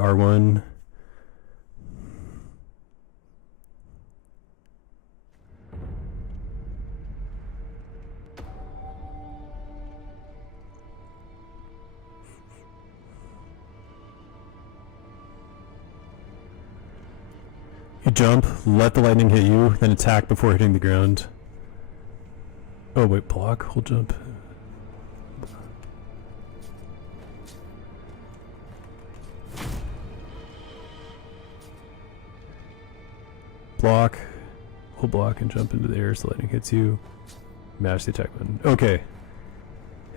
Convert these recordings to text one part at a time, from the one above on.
R1. You jump, let the lightning hit you, then attack before hitting the ground. Oh wait, block, hold jump. Block, hold block and jump into the air so lightning hits you. Mash the attack button. Okay.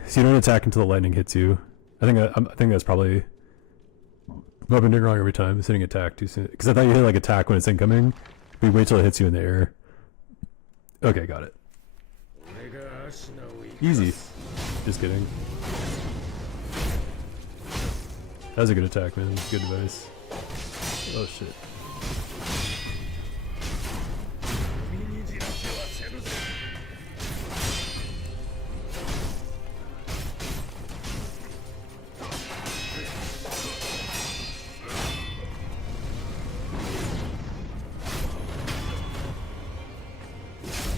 So you don't attack until the lightning hits you. I think that's probably what I've been doing wrong every time, is hitting attack too soon. Because I thought you hit like attack when it's incoming, but you wait till it hits you in the air. Okay, got it. Easy. Just kidding. That was a good attack, man. Good device. Oh shit.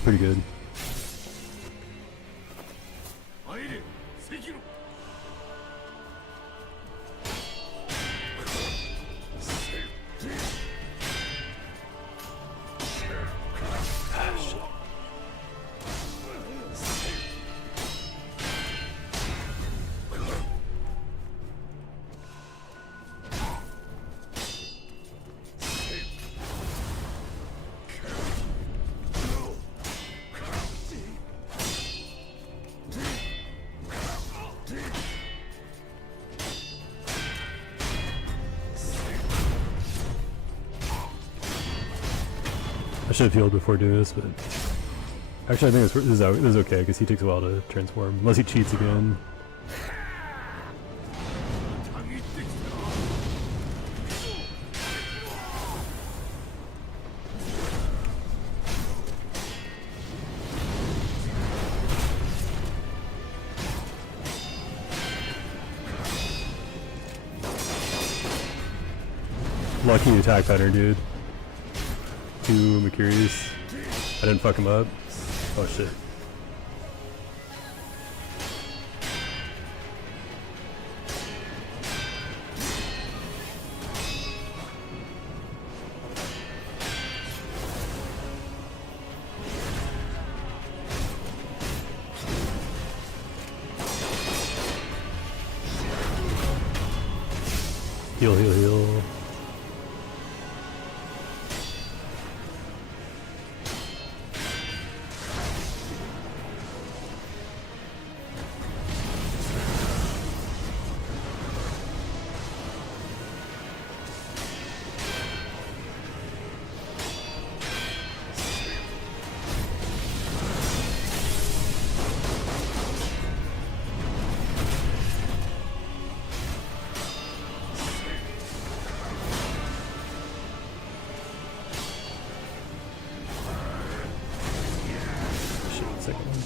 Pretty good. I should have healed before doing this, but actually I think this is okay because he takes a while to transform, unless he cheats again. Lucky attack pattern, dude. Two Mercuries. I didn't fuck him up. Oh shit. Heal, heal, heal. Second one.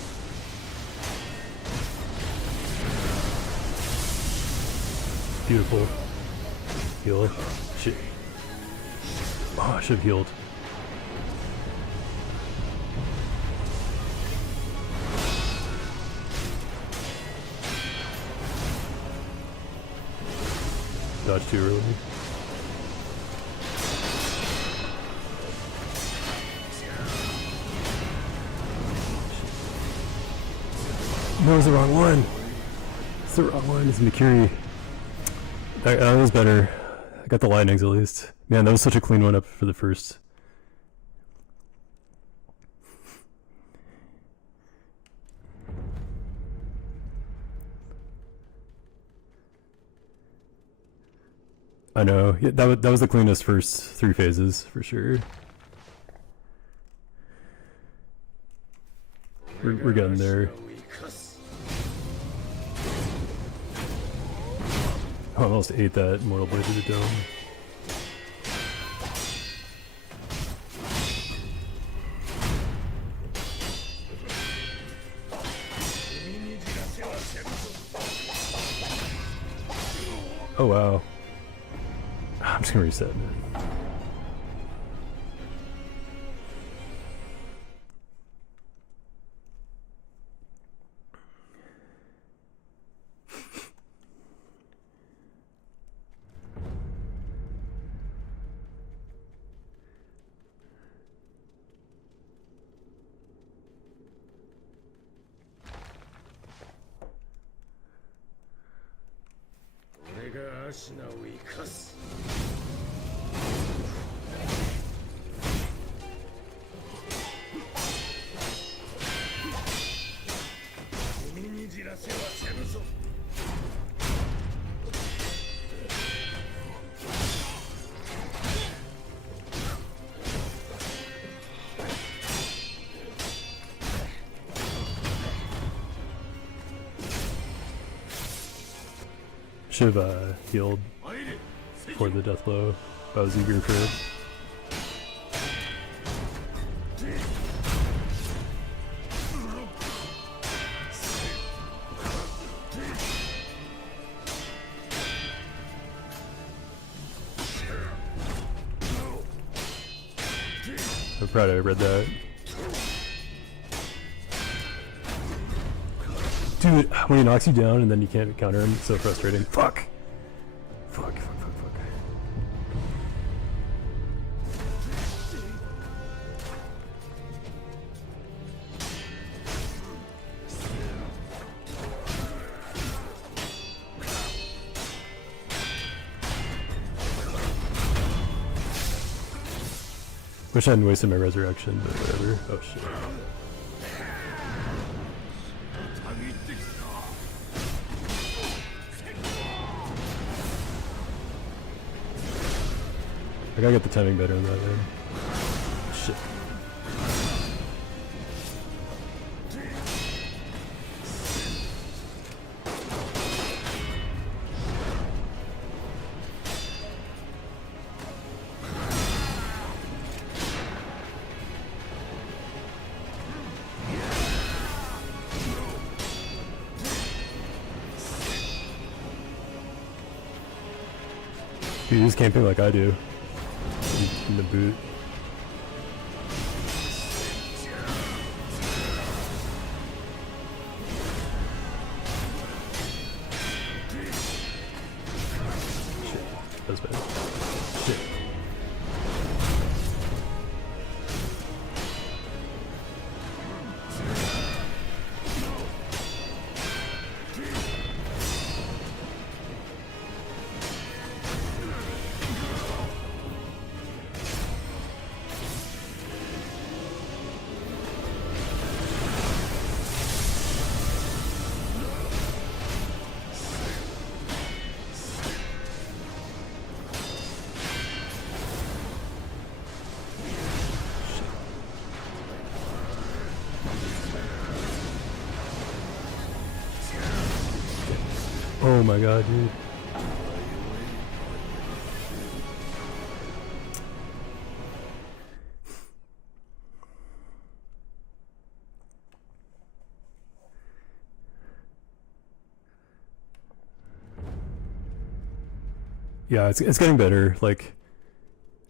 Beautiful. Heal. Shit. Oh, I should have healed. Dodge too early. No, it was the wrong one. It's the wrong one. It's Mercury. That was better. I got the lightnings at least. Man, that was such a clean one up for the first. I know. Yeah, that was the cleanest first 3 phases for sure. We're getting there. I almost ate that Mortal Blade to the dome. Oh wow. I'm just gonna reset, man. Should have healed for the death blow if I was eager for it. I'm proud I read that. Dude, when he knocks you down and then you can't counter him, it's so frustrating. Fuck! Fuck. Wish I hadn't wasted my resurrection, but whatever. Oh shit. I gotta get the timing better on that, man. Shit. Dude, he's camping like I do. In the boot. Shit, that's bad. Shit. Oh my god, dude. Yeah, it's getting better. Like,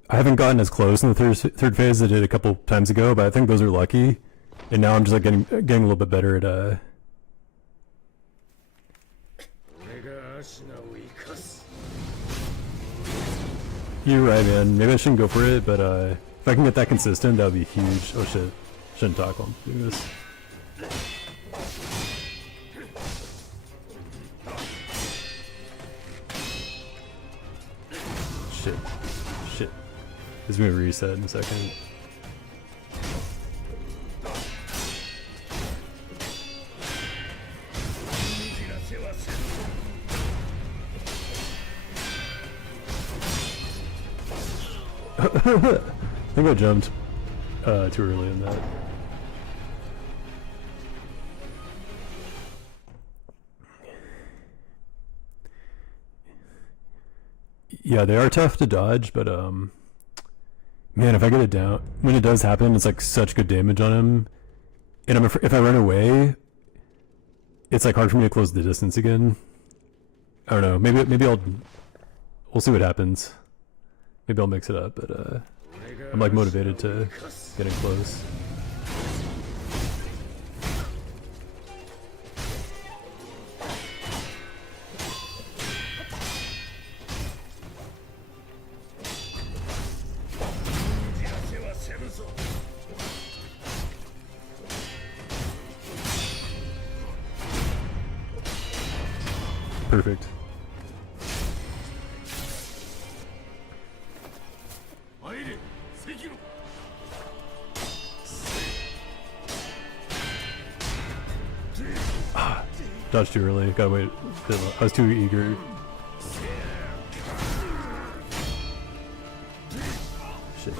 I haven't gotten as close in the third phase as I did a couple times ago, but I think those are lucky. And now I'm just like getting a little bit better at You're right, man. Maybe I shouldn't go for it, but if I can get that consistent, that would be huge. Oh shit. Shouldn't talk while I'm doing this. Shit. This is gonna reset in a second. I think I jumped too early in that. Yeah, they are tough to dodge, but man, if I get it down, when it does happen, it's like such good damage on him. And if I run away, it's like hard for me to close the distance again. I don't know. Maybe we'll see what happens. Maybe I'll mix it up, but I'm like motivated to getting close. Perfect. Dodged too early. Gotta wait. I was too eager. Shit.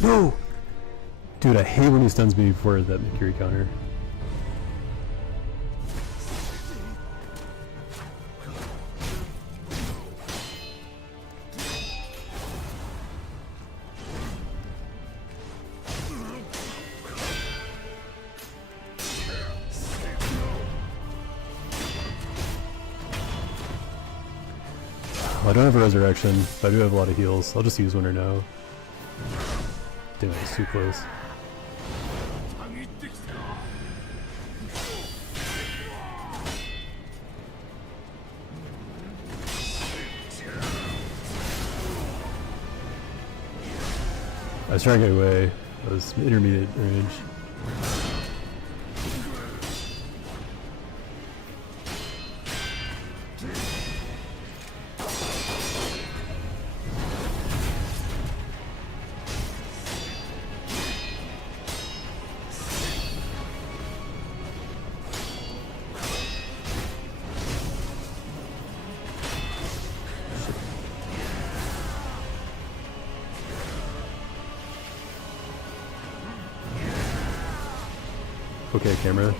No! Dude, I hate when he stuns me before that Mikiri counter. I don't have a resurrection, but I do have a lot of heals. I'll just use one or no. Damn, it was too close. I was trying to get away. I was intermediate range. Okay, camera.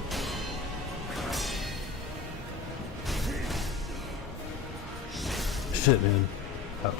Shit, man. Ouch.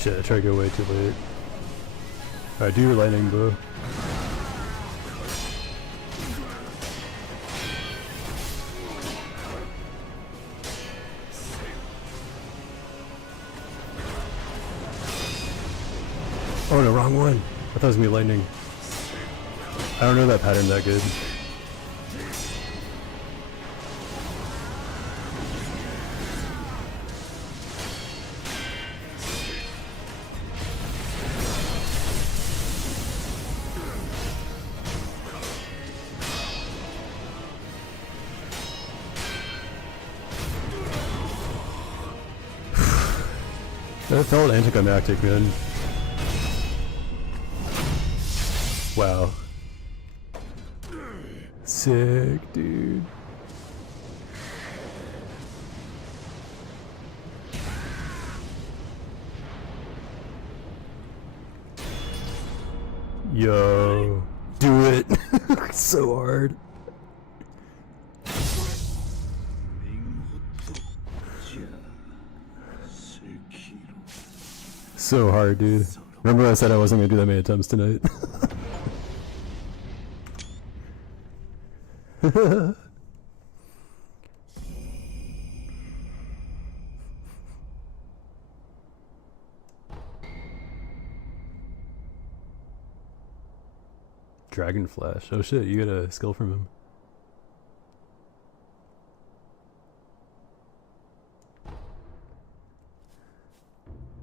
Shit, I tried to go way too late. Alright, do your lightning bow. Oh no, wrong one! I thought it was gonna be lightning. I don't know that pattern that good. That felt anticlimactic, man. Wow. Sick, dude. Yo. Do it. So hard. So hard, dude. Remember I said I wasn't gonna do that many attempts tonight? Dragon Flash. Oh shit, you got a skill from him.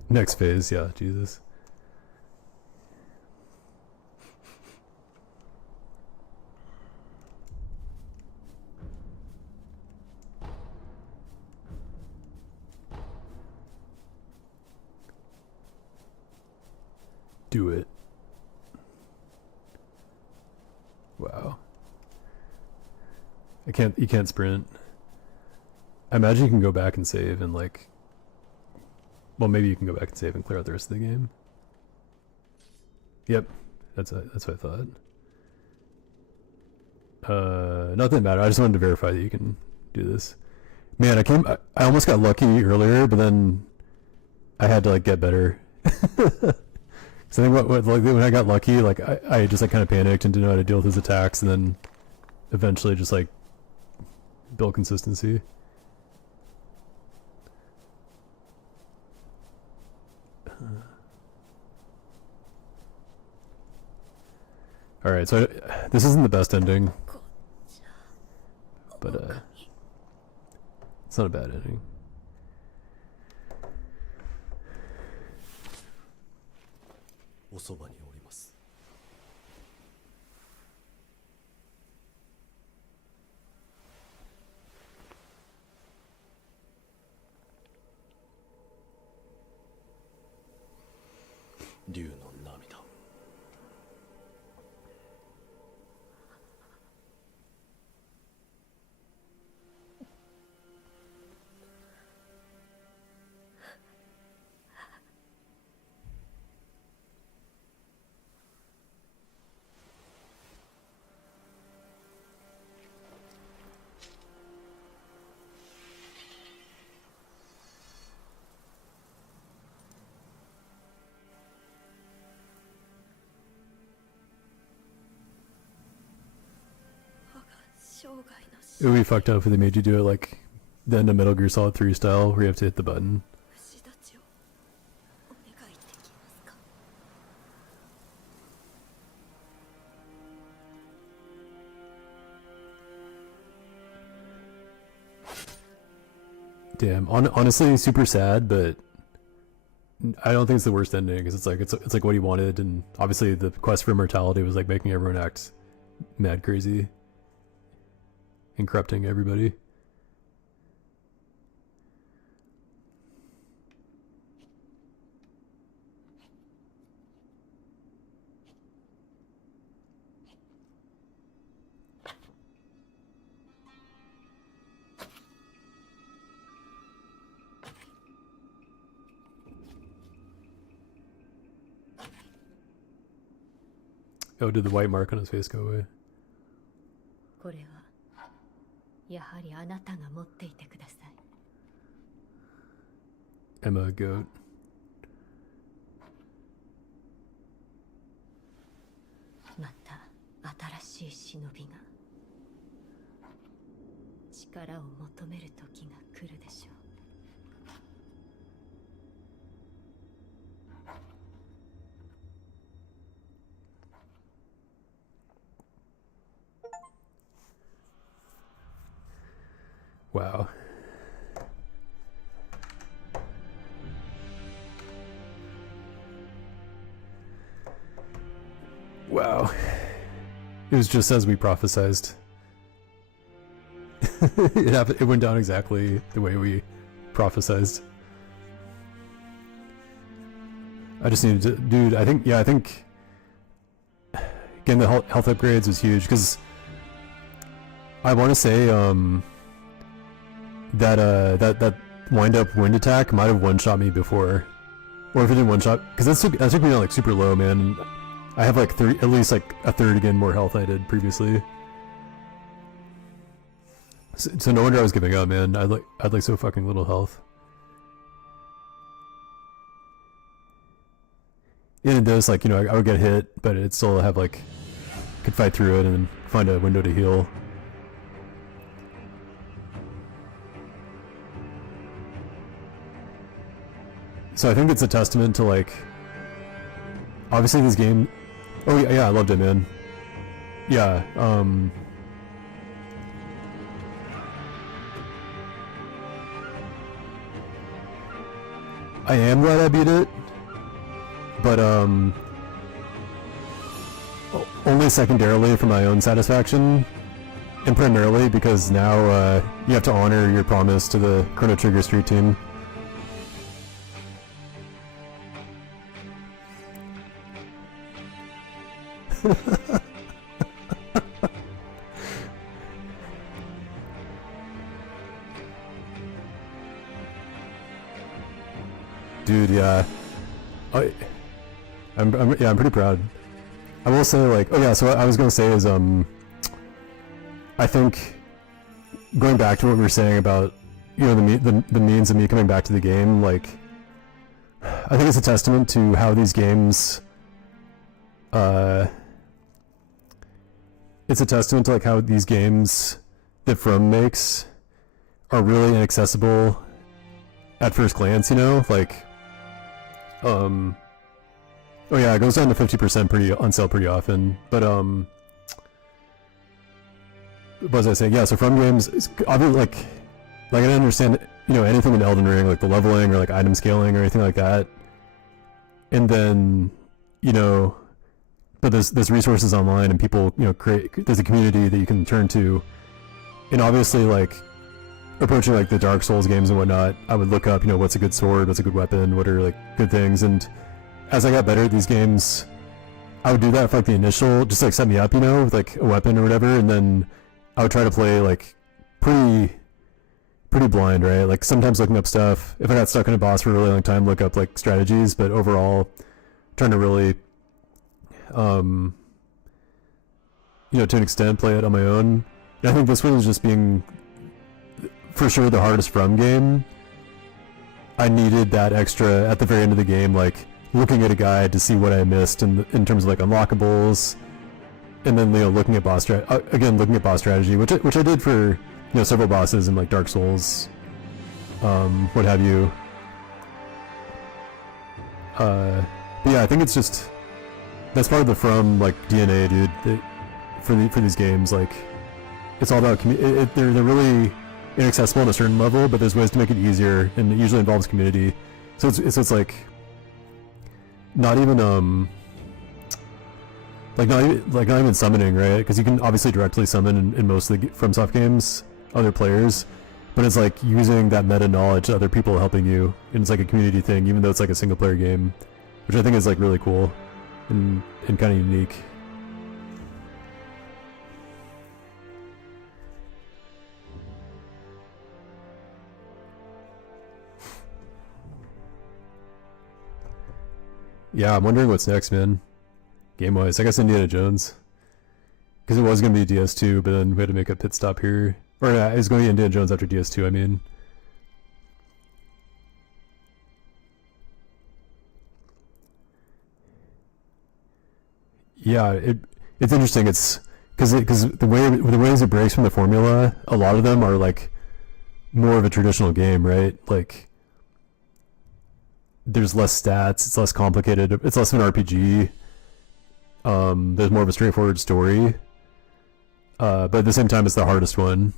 Next phase, yeah, Jesus. Wow. You can't sprint. I imagine you can go back and save and like, well, maybe you can go back and save and clear out the rest of the game. Yep, that's what I thought. Not that matter. I just wanted to verify that you can do this. Man, I almost got lucky earlier, but then I had to like get better. So I think like when I got lucky, like I just like kind of panicked and didn't know how to deal with his attacks, and then eventually just like build consistency. All right, so this isn't the best ending, but it's not a bad ending. It would be fucked up if they made you do it like the end of Metal Gear Solid 3 style, where you have to hit the button. Damn, honestly, super sad, but I don't think it's the worst ending because it's like what he wanted, and obviously the quest for immortality was like making everyone act mad crazy and corrupting everybody. Oh, did the white mark on his face go away? Emma Goat. Wow. Wow. It was just as we prophesized. It happened. It went down exactly the way we prophesized. I just needed to, dude. I think getting the health upgrades was huge because I want to say that wind up wind attack might have one shot me before, or if it didn't one shot, because that took me down like super low, man. And I have like at least like a third again more health than I did previously. So no wonder I was giving up, man. I'd like so fucking little health. And in this, like, you know, I would get hit, but it'd still have like, could fight through it and then find a window to heal. So I think it's a testament to like, obviously this game. Oh yeah, I loved it, man. Yeah, I am glad I beat it, but only secondarily for my own satisfaction, and primarily because now you have to honor your promise to the Chrono Trigger Street team. Yeah, I'm pretty proud. I will say, like, oh yeah, so what I was gonna say is I think going back to what we were saying about, you know, the means of me coming back to the game, like, I think it's a testament to how these games it's a testament to like how these games that From makes are really inaccessible at first glance, you know, like oh yeah, it goes down to 50% on sale pretty often, but what was I saying? Yeah, so From games is obviously like I didn't understand, you know, anything in Elden Ring, like the leveling or like item scaling or anything like that, and then, you know, but there's resources online and people, you know, there's a community that you can turn to, and obviously like approaching like the Dark Souls games and whatnot, I would look up, you know, what's a good sword, what's a good weapon, what are like good things, and as I got better at these games, I would do that for like the initial, just like set me up, you know, with like a weapon or whatever, and then I would try to play like pretty blind, right? Like sometimes looking up stuff. If I got stuck in a boss for a really long time, look up like strategies, but overall trying to really you know, to an extent play it on my own. And I think this one is just being for sure the hardest From game. I needed that extra at the very end of the game, like looking at a guide to see what I missed in terms of like unlockables, and then, you know, looking at boss strategy, which I did for, you know, several bosses in like Dark Souls, what have you. But yeah, I think it's just that's part of the From like DNA, dude. For these games, like it's all about they're really inaccessible on a certain level, but there's ways to make it easier, and it usually involves community. So it's like not even not even summoning, right? Because you can obviously directly summon in most of the FromSoft games other players, but it's like using that meta knowledge, other people helping you, and it's like a community thing, even though it's like a single player game, which I think is like really cool and kind of unique. Yeah, I'm wondering what's next, man. Game-wise, I guess Indiana Jones. Because it was going to be DS2, but then we had to make a pit stop here. Or yeah, it's going to be Indiana Jones after DS2, I mean. Yeah, it's interesting. It's because the ways it breaks from the formula, a lot of them are like more of a traditional game, right? Like there's less stats, it's less complicated, it's less of an RPG. There's more of a straightforward story, but at the same time, it's the hardest one,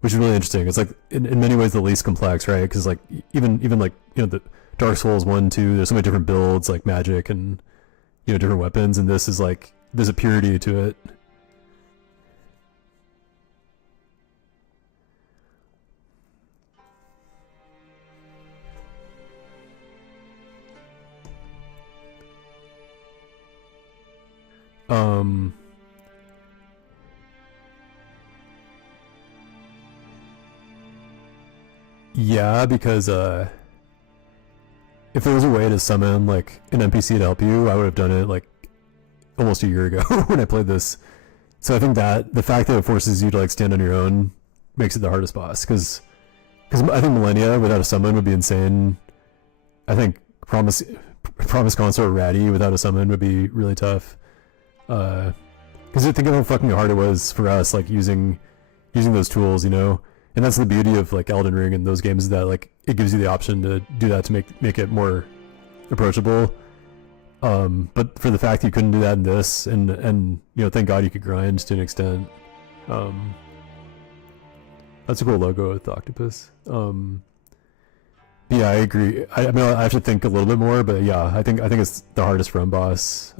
which is really interesting. It's like in many ways the least complex, right? Because like even like, you know, the Dark Souls 1, 2, there's so many different builds, like magic and, you know, different weapons, and this is like there's a purity to it. Yeah, because if there was a way to summon like an NPC to help you, I would have done it like almost a year ago when I played this. So I think that the fact that it forces you to like stand on your own makes it the hardest boss, because I think Millennia without a summon would be insane. I think Promise Consort Ratty without a summon would be really tough. Because think of how fucking hard it was for us, like using those tools, you know. And that's the beauty of like Elden Ring and those games, is that like it gives you the option to do that to make it more approachable. But for the fact you couldn't do that in this, and you know, thank God you could grind to an extent. That's a cool logo with the octopus. Yeah, I agree. I mean, I have to think a little bit more, but yeah, I think it's the hardest From boss.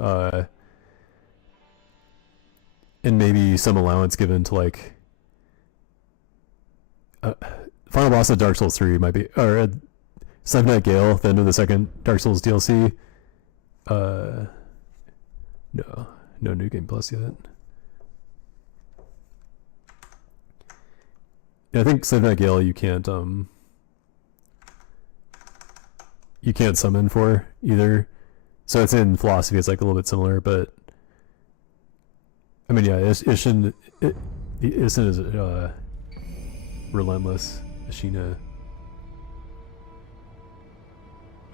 And maybe some allowance given to like final boss of Dark Souls 3 might be, or Seven Night Gale, the end of the second Dark Souls DLC. No New Game Plus yet. Yeah, I think Seven Night Gale you can't you can't summon for either. So it's in philosophy, it's like a little bit similar, but I mean, yeah, Ishin is relentless. Ishina.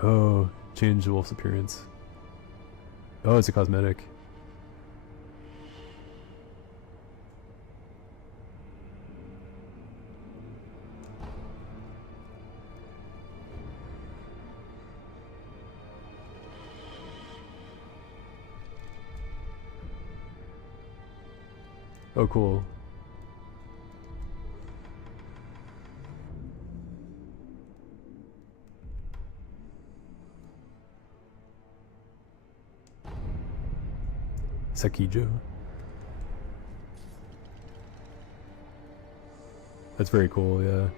Oh, change the wolf's appearance. Oh, it's a cosmetic. Oh, cool. Sakijo. That's very cool, yeah.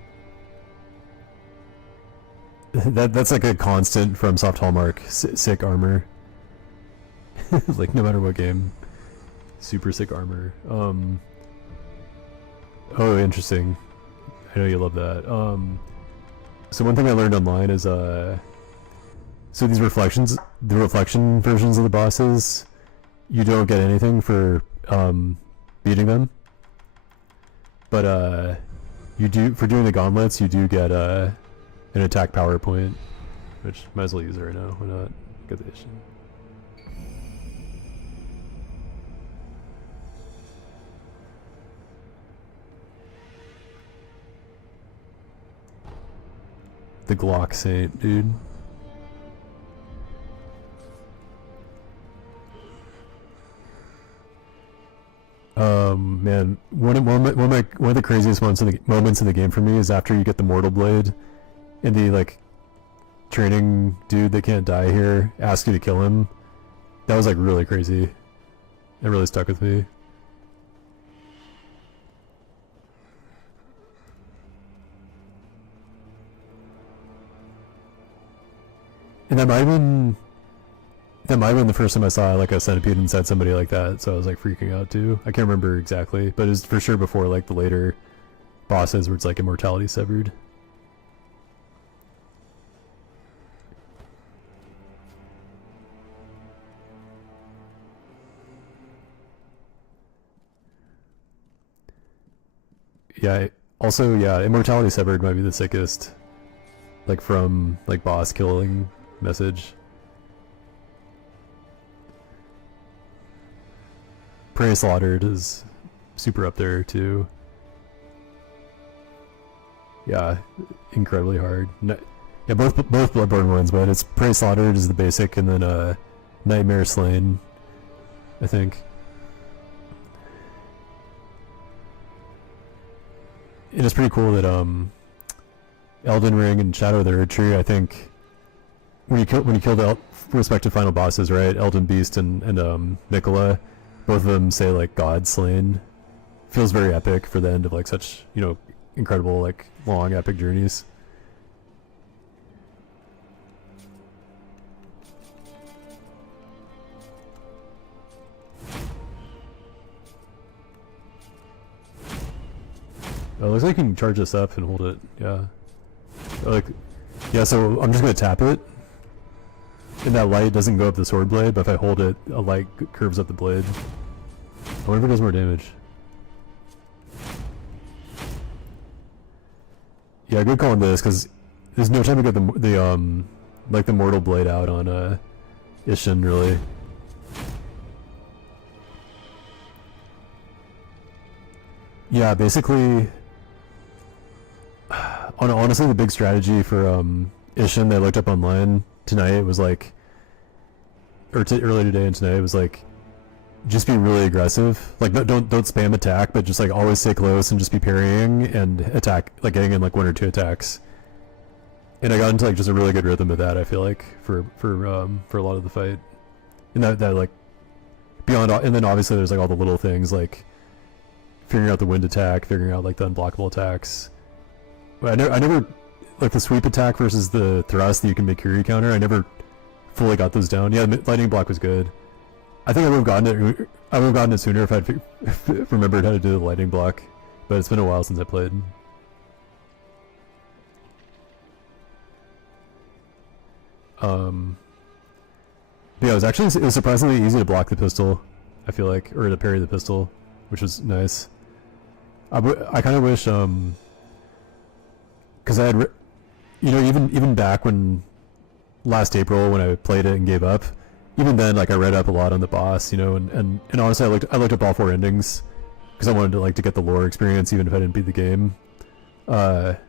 That's like a constant from Soft Hallmark. Sick armor. Like no matter what game. Super sick armor. Oh, interesting. I know you love that. So one thing I learned online is so these reflections, the reflection versions of the bosses, you don't get anything for beating them. But you do, for doing the gauntlets, you do get an attack power point, which might as well use it right now. Why not? Get the issue. The Glock Saint, dude. Man, one of the craziest moments in the game for me is after you get the Mortal Blade, and the like training dude that can't die here asks you to kill him. That was like really crazy. It really stuck with me. And that might have been the first time I saw like a centipede and said somebody like that, so I was like freaking out too. I can't remember exactly, but it was for sure before like the later bosses where it's like immortality severed. Yeah, also, yeah, immortality severed might be the sickest. Like from like boss killing message. Prey Slaughtered is super up there too. Yeah, incredibly hard. Yeah, both Bloodborne ones, but it's Prey Slaughtered is the basic, and then Nightmare Slain, I think. And it's pretty cool that Elden Ring and Shadow of the Erd Tree, I think when you kill the respective final bosses, right? Elden Beast and Nicola, both of them say like God slain. Feels very epic for the end of like such, you know, incredible like long epic journeys. Oh, it looks like you can charge this up and hold it. Yeah. Like, yeah, so I'm just gonna tap it, and that light doesn't go up the sword blade, but if I hold it, a light curves up the blade. I wonder if it does more damage. Yeah, good call on this, because there's no time to get the like the mortal blade out on Ishin, really. Yeah, basically, honestly, the big strategy for Ishin that I looked up online tonight was like, or earlier today and tonight, it was like, just be really aggressive. Like, don't spam attack, but just like always stay close and just be parrying and attack, like getting in like 1 or 2 attacks. And I got into like just a really good rhythm of that. I feel like for a lot of the fight, and that like beyond, and then obviously there's like all the little things like figuring out the wind attack, figuring out like the unblockable attacks. But I never like the sweep attack versus the thrust that you can make Curie counter. I never fully got those down. Yeah, the lightning block was good. I think I would have gotten it. I would have gotten it sooner if I'd remembered how to do the lightning block. But it's been a while since I played. Yeah, it was surprisingly easy to block the pistol. I feel like, or to parry the pistol, which was nice. I kind of wish, because I had, even back when last April when I played it and gave up, even then, like I read up a lot on the boss, and honestly, I looked up all 4 endings because I wanted to get the lore experience, even if I didn't beat the game. But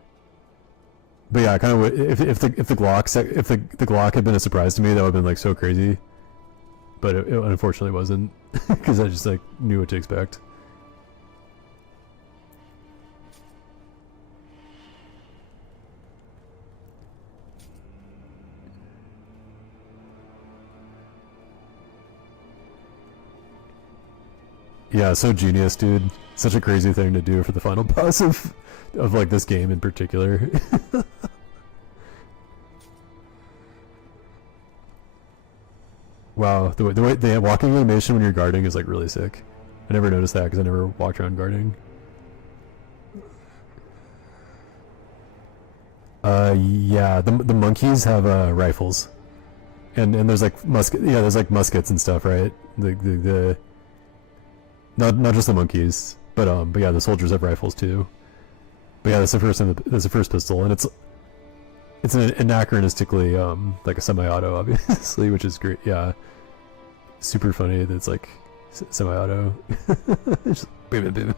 yeah, I kind of if the Glock had been a surprise to me, that would have been so crazy. But it unfortunately wasn't, because I just knew what to expect. Yeah, so genius, dude. Such a crazy thing to do for the final boss of this game in particular. Wow, the way the walking animation when you're guarding is really sick. I never noticed that because I never walked around guarding. Yeah, the monkeys have rifles, and there's there's muskets and stuff, right? The not just the monkeys, but yeah, the soldiers have rifles too. But yeah, that's the first pistol, and it's anachronistically like a semi-auto, obviously, which is great. Yeah, super funny that it's semi-auto. Just boom, boom.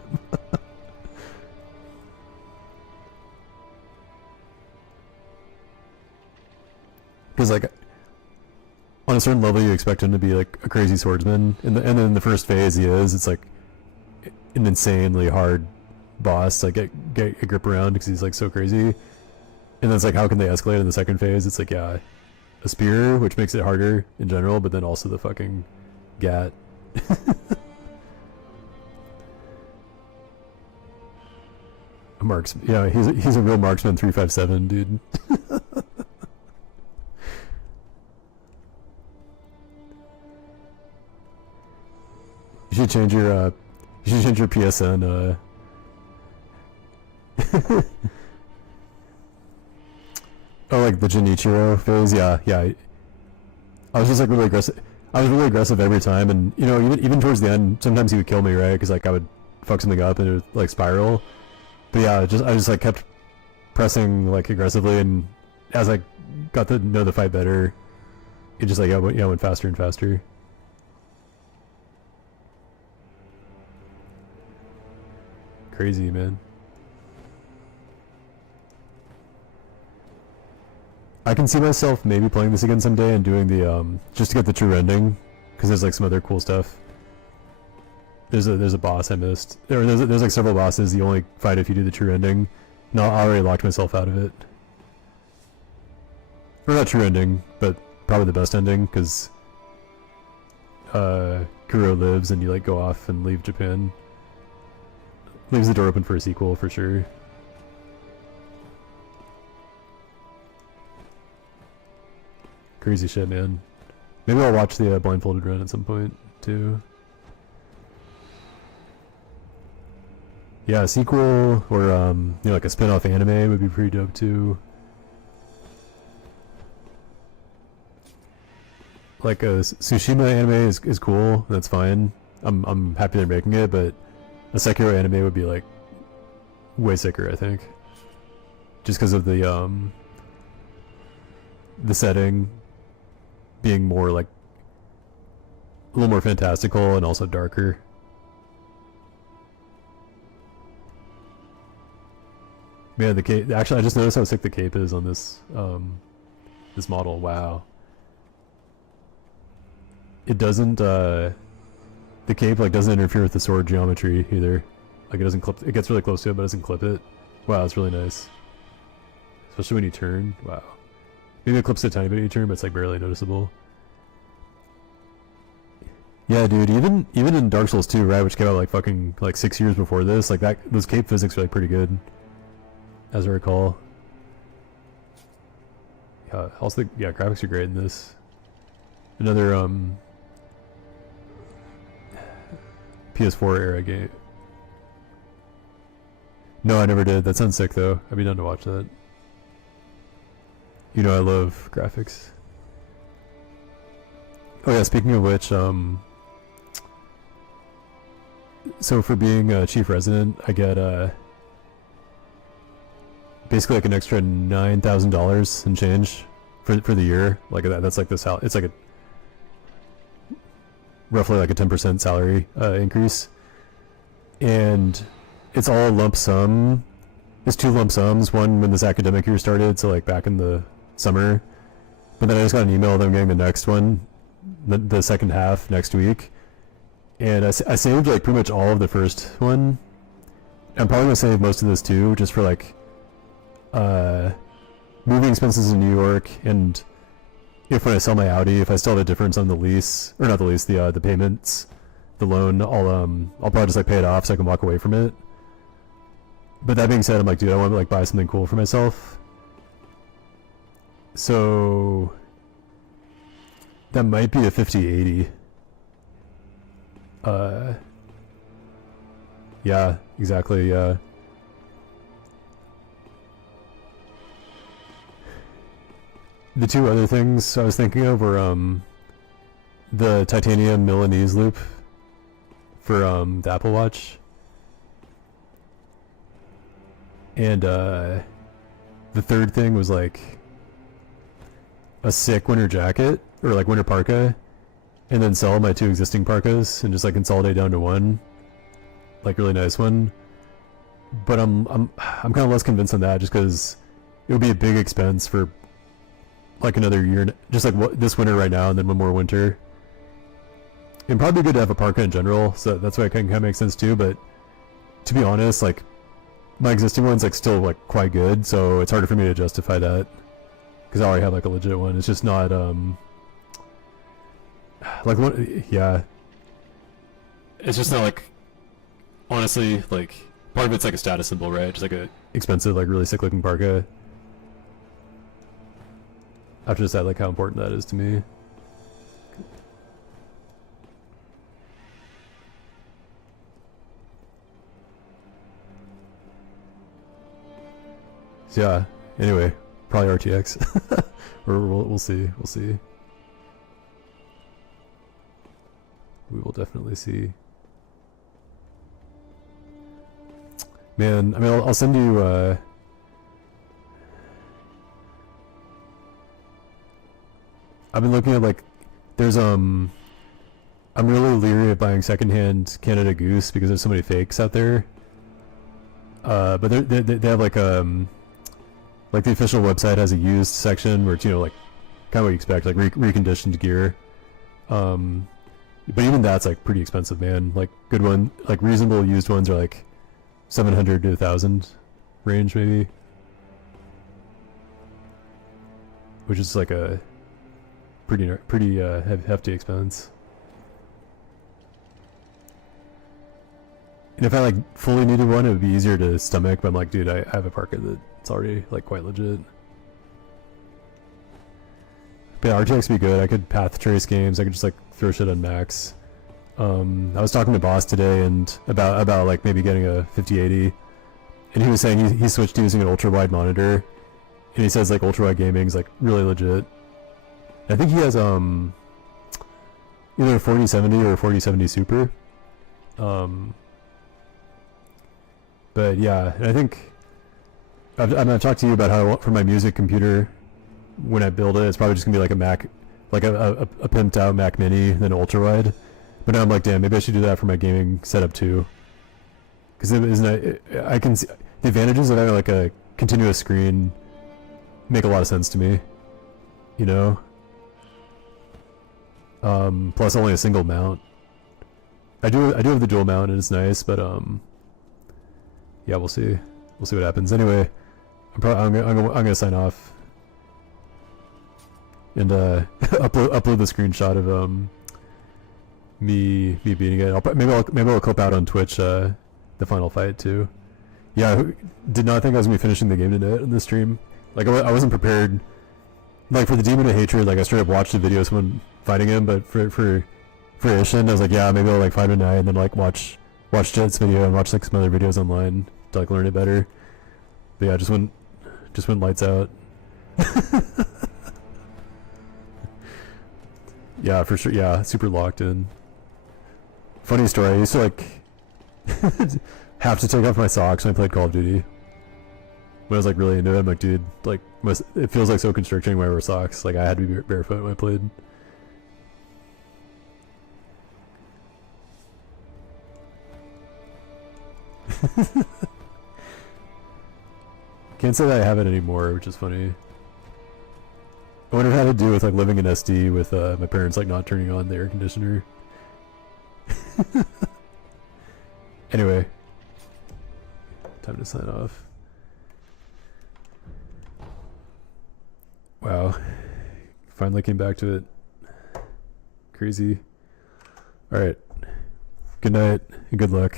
Because on a certain level you expect him to be a crazy swordsman, and then in the first phase he is. It's an insanely hard boss to get a grip around because he's so crazy. And then it's how can they escalate in the second phase? It's yeah, a spear, which makes it harder in general, but then also the fucking gat. Yeah, he's a real marksman 357, dude. You should change your PSN oh, the Genichiro phase. Yeah. I was just really aggressive. I was really aggressive every time, and even towards the end, sometimes he would kill me, right? Because I would fuck something up and it would spiral. But yeah, I just kept pressing aggressively, and as I got to know the fight better, it just went faster and faster. Crazy, man. I can see myself maybe playing this again someday and doing the just to get the true ending, because there's some other cool stuff. There's a boss I missed. There's several bosses you only fight if you do the true ending. No, I already locked myself out of it. Or not true ending, but probably the best ending, because Kuro lives and you go off and leave Japan. Leaves the door open for a sequel for sure. Crazy shit, man. Maybe I'll watch the blindfolded run at some point too. Yeah, a sequel or a spin-off anime would be pretty dope too. A Tsushima anime is cool. That's fine. I'm happy they're making it, but a Sekiro anime would be way sicker, I think. Just because of the setting being more a little more fantastical and also darker. Man, the cape. Actually, I just noticed how sick the cape is on this this model. Wow. It doesn't. The cape doesn't interfere with the sword geometry either. It doesn't clip. It gets really close to it, but doesn't clip it. Wow, it's really nice. Especially when you turn. Wow. Maybe it clips a tiny bit when you turn, but it's barely noticeable. Yeah, dude. Even in Dark Souls 2, right, which came out fucking 6 years before this, those cape physics are pretty good, as I recall. Yeah. Also, graphics are great in this. Another PS4 era game. No, I never did. That sounds sick though. I'd be down to watch that. I love graphics. Oh yeah, speaking of which, so for being a chief resident, I get basically like an extra $9,000 and change for the year. Like that's like the it's like a roughly like a 10% salary increase, and it's all lump sum. It's 2 lump sums. One when this academic year started, so like back in the summer, but then I just got an email that I'm getting the next one, the second half next week, and I saved like pretty much all of the first one. I'm probably gonna save most of this too, just for like moving expenses in New York, and if when I sell my Audi, if I still have a difference on the lease, or not the lease, the payments, the loan, I'll probably just like pay it off so I can walk away from it. But that being said, I'm like, dude, I want to like buy something cool for myself. So that might be a 5080. Yeah, exactly. Yeah. The 2 other things I was thinking of were the titanium Milanese loop for the Apple Watch, and the third thing was like a sick winter jacket, or like winter parka, and then sell my 2 existing parkas and just like consolidate down to one like really nice one. But I'm kind of less convinced on that, just because it would be a big expense for like another year, just like this winter right now, and then one more winter. It'd probably be good to have a parka in general, so that's why it kind of makes sense too. But to be honest, like my existing one's like still like quite good, so it's harder for me to justify that because I already have like a legit one. It's just not like yeah, it's just not like, honestly, like part of it's like a status symbol, right? Just like a expensive, like really sick looking parka. I have to decide like how important that is to me. So yeah, anyway, probably RTX. Or we'll see. We'll see. We will definitely see. Man, I mean, I'll send you I've been looking at like, there's I'm really leery of buying secondhand Canada Goose because there's so many fakes out there. But they have like the official website has a used section where it's, you know, like kind of what you expect, like reconditioned gear. But even that's like pretty expensive, man. Like good one, like reasonable used ones are like 700 to 1,000 range maybe, which is like a pretty hefty expense. And if I like fully needed one, it would be easier to stomach. But I'm like, dude, I have a parka that's already like quite legit. But yeah, RTX would be good. I could path trace games. I could just like throw shit on max. I was talking to Boss today and about like maybe getting a 5080, and he was saying he switched to using an ultra wide monitor, and he says like ultra wide gaming is like really legit. I think he has either a 4070 or a 4070 Super. But yeah, and I think I'm gonna talk to you about how I want for my music computer when I build it. It's probably just gonna be like a Mac, like a pimped out Mac Mini, then ultra wide. But now I'm like, damn, maybe I should do that for my gaming setup too. Because I can see the advantages of having like a continuous screen make a lot of sense to me. You know. Plus only a single mount. I do have the dual mount and it's nice, but yeah, we'll see what happens. Anyway, I'm gonna sign off and upload the screenshot of me beating it. Maybe I'll clip out on Twitch the final fight too. Yeah, did not think I was gonna be finishing the game today in the stream. Like I wasn't prepared. Like for the Demon of Hatred, like I straight up watched the video of someone fighting him, but for Ishin, I was like, yeah, maybe I'll like fight him tonight and then like watch Jet's video and watch like some other videos online to like learn it better. But yeah, just went lights out. Yeah, for sure. Yeah, super locked in. Funny story. I used to like have to take off my socks when I played Call of Duty. When I was like really into it, I'm like, dude, like it feels like so constricting when I wear socks. Like I had to be barefoot when I played. Can't say that I have it anymore, which is funny. I wonder if it had to do with like living in SD with my parents like not turning on the air conditioner. Anyway, time to sign off. Wow, finally came back to it. Crazy. All right, good night and good luck.